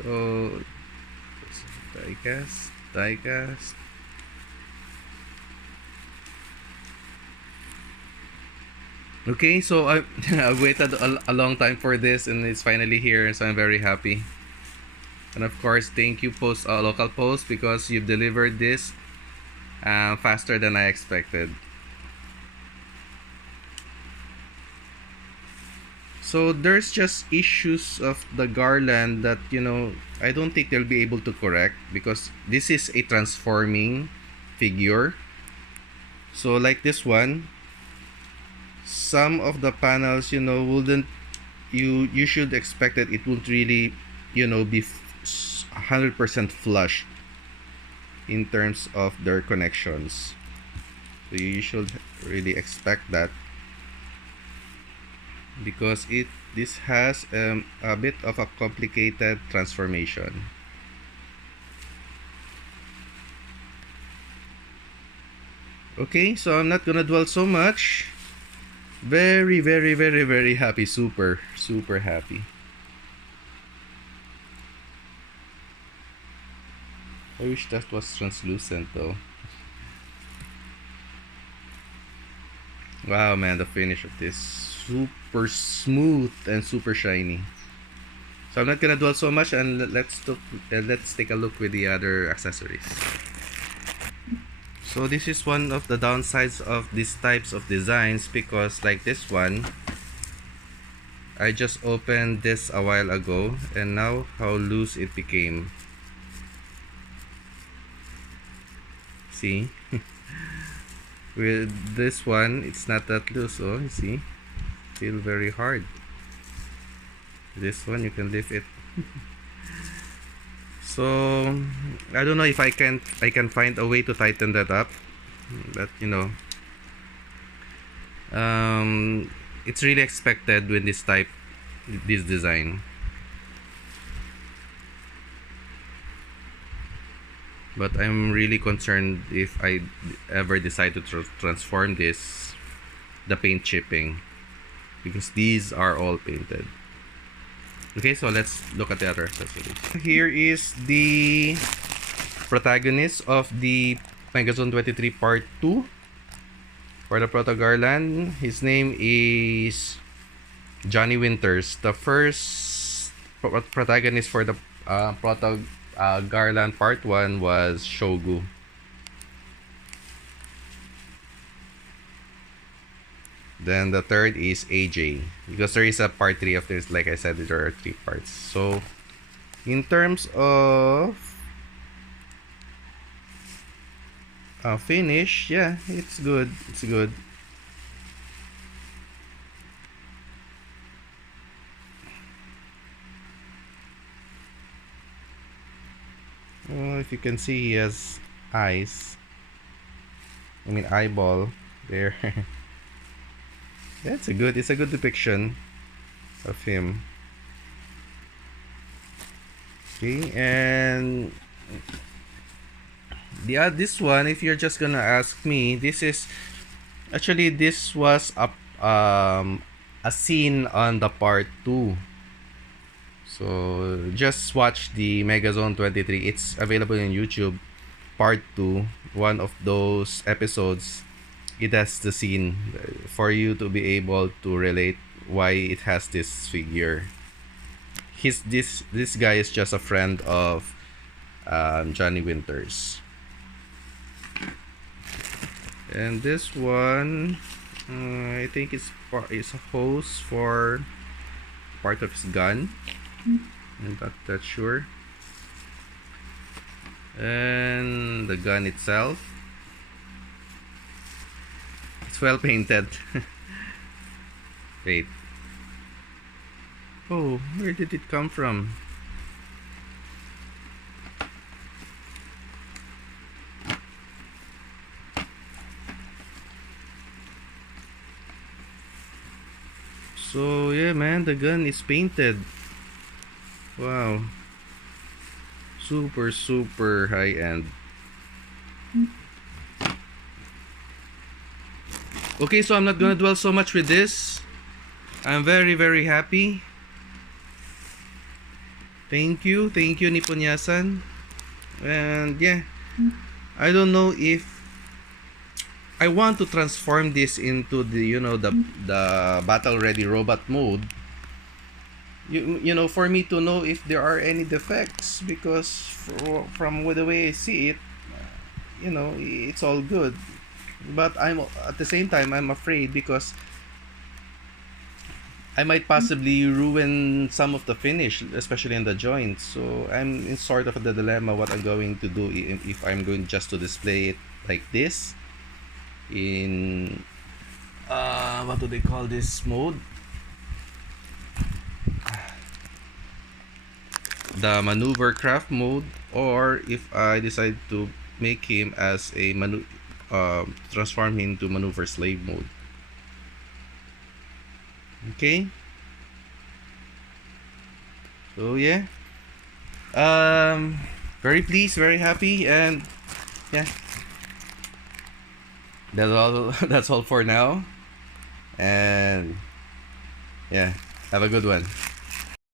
So die-cast. Okay, so I waited a long time for this, and it's finally here, so I'm very happy. And of course, thank you local post, because you've delivered this faster than I expected. So there's just issues of the Garland that, I don't think they'll be able to correct, because this is a transforming figure. So like this one, some of the panels, wouldn't, you should expect that it won't really, be 100% flush in terms of their connections. So you should really expect that, because this has a bit of a complicated transformation. Okay, so I'm not gonna dwell so much. Very, very, very, very happy. Super happy. I wish that was translucent though. Wow, man, the finish of this, super smooth and super shiny. So I'm not gonna dwell so much, and let's take a look with the other accessories. So this is one of the downsides of these types of designs, because like this one, I just opened this a while ago, and now how loose it became. See? With this one, it's not that loose. Oh, you see? Feel very hard. This one, you can lift it. So I don't know if I can find a way to tighten that up, but it's really expected with this design. But I'm really concerned if I ever decide to transform this, the paint chipping, because these are all painted. Okay, so let's look at the other accessories. Here is the protagonist of the Megazone 23 Part 2 for the Proto Garland. His name is Johnny Winters. The first protagonist for the Proto Garland Part 1 was Shogu. Then the third is AJ, because there is a part 3 of this. Like I said, there are 3 parts. So in terms of finish, yeah, it's good. If you can see, he has eyes. I mean eyeball there. It's a good depiction of him. Okay, and this one, if you're just gonna ask me, this was a scene on the part 2. So just watch the Megazone 23. It's available in YouTube. Part 2, one of those episodes, it has the scene for you to be able to relate why it has this figure. This guy is just a friend of Johnny Winters. And this one, I think it's a hose for part of his gun. I'm not that sure. And the gun itself, it's well painted. Wait. Oh, where did it come from? So yeah, man, the gun is painted. Wow. Super high end. Okay, so I'm not gonna dwell so much with this. I'm very happy. Thank you, Nipunyasan. And yeah, I don't know if I want to transform this into the the battle ready robot mode. You know, for me to know if there are any defects, because from the way I see it, it's all good. But I'm at the same time I'm afraid, because I might possibly ruin some of the finish, especially in the joints. So I'm in sort of the dilemma what I'm going to do, if I'm going just to display it like this in what do they call this mode? The maneuver craft mode, or if I decide to make him as a transform him to maneuver slave mode. Okay. So yeah. Very pleased, very happy, and yeah. That's all. That's all for now. And yeah, have a good one.